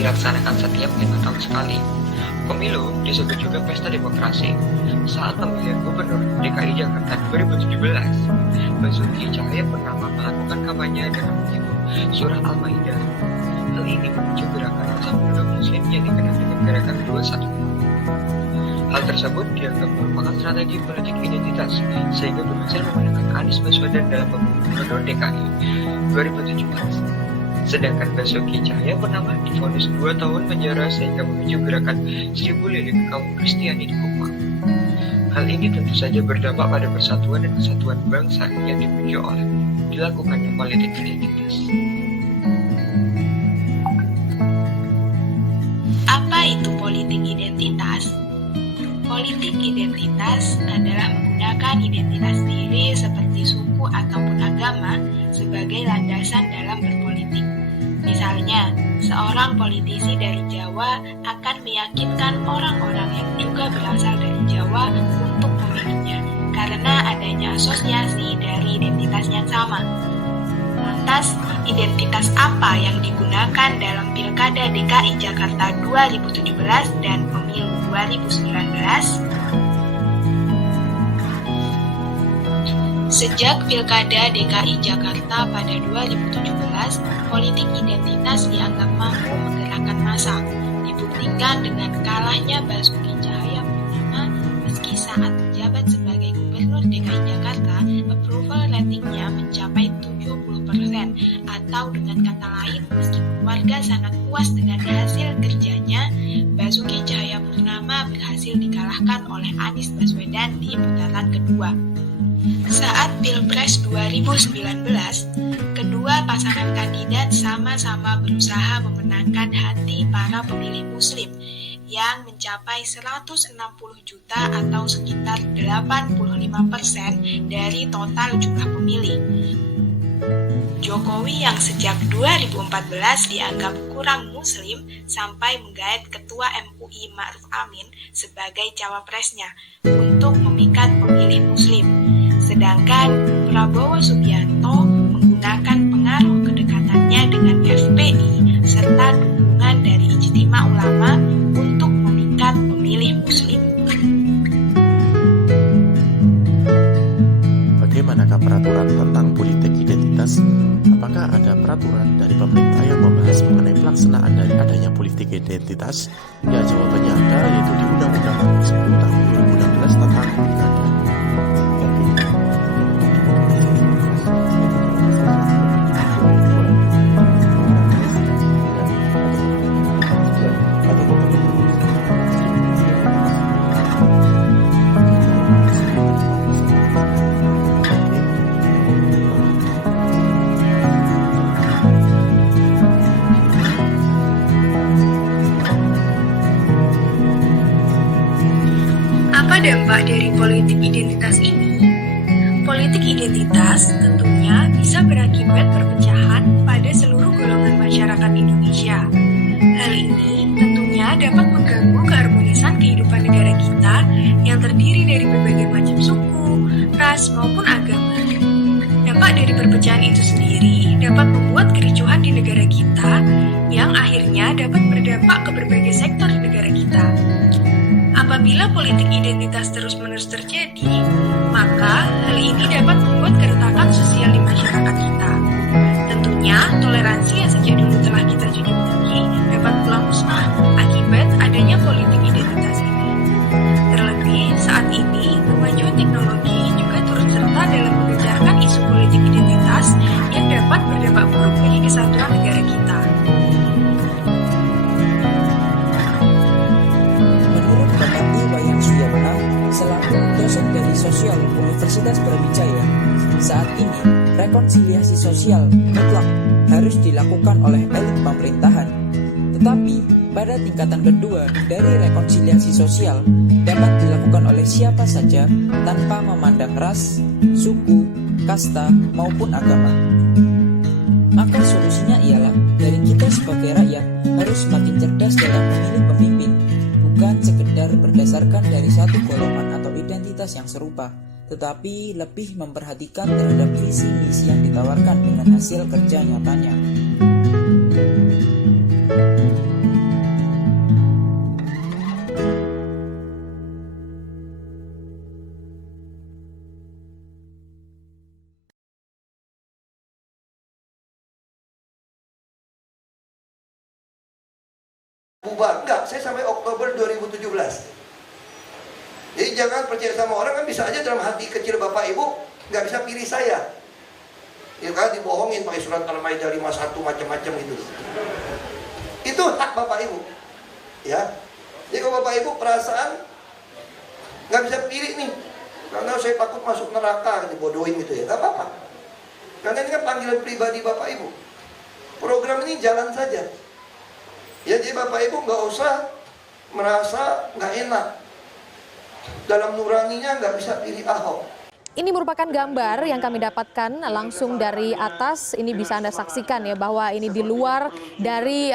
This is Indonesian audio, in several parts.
dilaksanakan setiap 5 tahun sekali. Pemilu disebut juga pesta demokrasi. Saat pemilihan gubernur DKI Jakarta 2017, Basuki Cahayapurnama melakukan kampanye dengan menyinggung surah Al-Maidah. Hal ini memicu gerakan massa penduduk muslim yang dikenal dengan gerakan 212. Hal tersebut dianggap merupakan strategi politik identitas sehingga berhasil memenangkan Anies Baswedan dalam pemilu gubernur DKI 2017. Sedangkan Basuki Cahayapurnama divonis 2 tahun penjara sehingga memicu gerakan 1000 lilin kaum Kristiani di Kupang. Hal ini tentu saja berdampak pada persatuan dan kesatuan bangsa yang dipicu oleh dilakukannya politik identitas. Apa itu politik identitas? Politik identitas adalah menggunakan identitas diri seperti suku ataupun agama sebagai landasan dalam berpolitik. Misalnya, seorang politisi dari Jawa akan meyakinkan orang-orang yang juga berasal dari Jawa untuk memilihnya karena adanya asosiasi dari identitas yang sama. Lantas, identitas apa yang digunakan dalam Pilkada DKI Jakarta 2017 dan Pemilu 2019? Sejak Pilkada DKI Jakarta pada 2017, politik identitas dianggap mampu menggerakkan massa, dibuktikan dengan kalahnya Basuki Cahayapurnama meski saat menjabat sebagai Gubernur DKI Jakarta, approval ratingnya mencapai 70%, atau dengan kata lain, meskipun warga sangat puas dengan hasil kerjanya, Basuki Cahayapurnama berhasil dikalahkan oleh Anies Baswedan di putaran kedua. Saat Pilpres 2019, kedua pasangan kandidat sama-sama berusaha memenangkan hati para pemilih Muslim yang mencapai 160 juta atau sekitar 85% dari total jumlah pemilih. Jokowi yang sejak 2014 dianggap kurang Muslim sampai menggait Ketua MUI Ma'ruf Amin sebagai cawapresnya untuk memikat pemilih Muslim. Sedangkan Prabowo Subianto menggunakan pengaruh kedekatannya dengan FPI serta dukungan dari Ijtima Ulama untuk memikat pemilih Muslim. Bagaimanakah peraturan tentang politik identitas? Apakah ada peraturan dari pemerintah yang membahas mengenai pelaksanaan dari adanya politik identitas? Ya, jawabannya ada, yaitu di Undang-Undang Nomor 10 Tahun 2016 tentang Pilkada. Dampak dari politik identitas ini, politik identitas tentunya bisa berakibat perpecahan pada seluruh golongan masyarakat Indonesia. Hal ini tentunya dapat mengganggu keharmonisan kehidupan negara kita yang terdiri dari berbagai macam suku, ras, maupun agama. Dampak dari perpecahan itu sendiri dapat membuat kericuhan di negara kita yang akhirnya dapat berdampak ke berbagai sektor di negara kita. Apabila politik identitas terus-menerus terjadi, maka hal ini dapat membuat keretakan sosial di masyarakat kita. Tentunya, toleransi yang sejak dulu telah kita junjung tinggi dapat pula musnah akibat adanya politik identitas ini. Terlebih, saat ini, kemajuan teknologi juga turut serta dalam mengejarkan isu politik identitas yang dapat berdampak buruk bagi kesatuan negara kita. Selaku dosen dari Sosial Universitas Brawijaya, saat ini rekonsiliasi sosial mutlak harus dilakukan oleh elit pemerintahan. Tetapi pada tingkatan kedua dari rekonsiliasi sosial dapat dilakukan oleh siapa saja tanpa memandang ras, suku, kasta maupun agama. Maka solusinya ialah dari kita sebagai rakyat harus semakin cerdas dalam memilih pemimpin, bukan sekedar berdasarkan dari satu golongan atau identitas yang serupa, tetapi lebih memperhatikan terhadap visi misi yang ditawarkan dengan hasil kerja nyatanya. bubar. Enggak, saya sampai Oktober 2017. Jadi jangan percaya sama orang, kan bisa aja dalam hati kecil Bapak Ibu nggak bisa pilih saya. Ya kan, dibohongin pakai surat Al-Maidah 51 macam-macam gitu. Itu hak Bapak Ibu. Ya. Jadi kalau Bapak Ibu perasaan nggak bisa pilih nih, karena saya takut masuk neraka, dibodohin gitu ya, nggak apa-apa. Karena ini kan panggilan pribadi Bapak Ibu. Program ini jalan saja. Ya, jadi Bapak Ibu nggak usah merasa nggak enak. Dalam nuraninya nggak bisa pilih Ahok. Ini merupakan gambar yang kami dapatkan langsung dari atas. Ini bisa Anda saksikan ya, bahwa ini di luar dari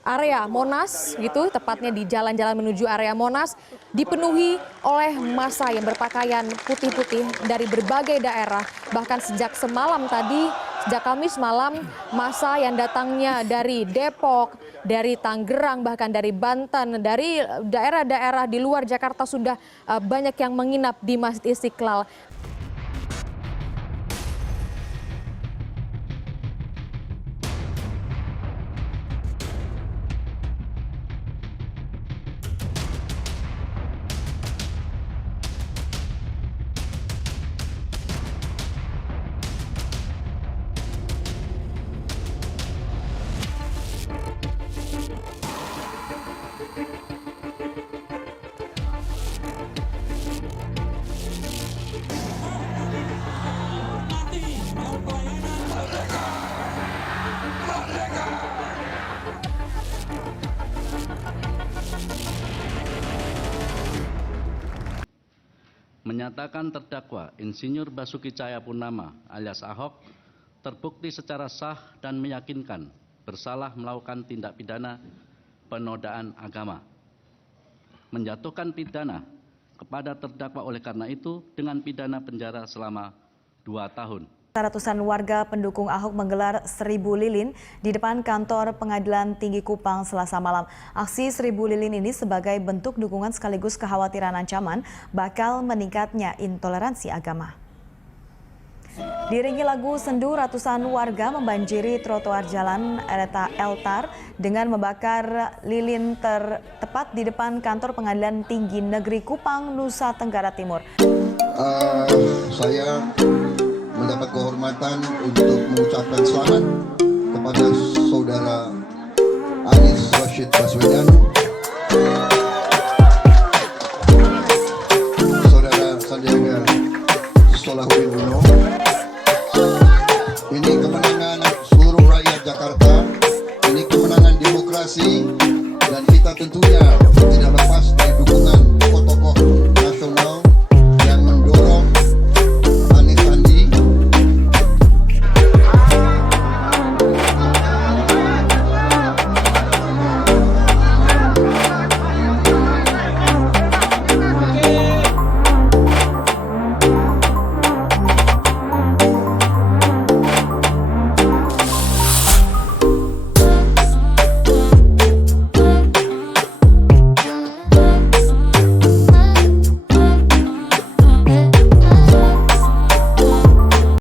area Monas gitu, tepatnya di jalan-jalan menuju area Monas, dipenuhi oleh massa yang berpakaian putih-putih dari berbagai daerah. Bahkan sejak semalam tadi, sejak Kamis malam, massa yang datangnya dari Depok, dari Tangerang, bahkan dari Banten, dari daerah-daerah di luar Jakarta sudah banyak yang menginap di Masjid Istiqlal. Menyatakan terdakwa Insinyur Basuki Cahayapurnama alias Ahok terbukti secara sah dan meyakinkan bersalah melakukan tindak pidana penodaan agama. Menjatuhkan pidana kepada terdakwa oleh karena itu dengan pidana penjara selama 2 tahun. Ratusan warga pendukung Ahok menggelar 1000 lilin di depan kantor Pengadilan Tinggi Kupang Selasa malam. Aksi 1000 lilin ini sebagai bentuk dukungan sekaligus kekhawatiran ancaman bakal meningkatnya intoleransi agama. Diiringi lagu sendu, ratusan warga membanjiri trotoar jalan Eltar dengan membakar lilin tepat di depan kantor Pengadilan Tinggi Negeri Kupang, Nusa Tenggara Timur. Saya mendapat kehormatan untuk mengucapkan selamat kepada saudara Anies Rashid Baswedan, saudara Sandiaga Salahuddin Uno. Ini kemenangan seluruh rakyat Jakarta, ini kemenangan demokrasi, dan kita tentunya tidak lepas dari dukungan tokoh-tokoh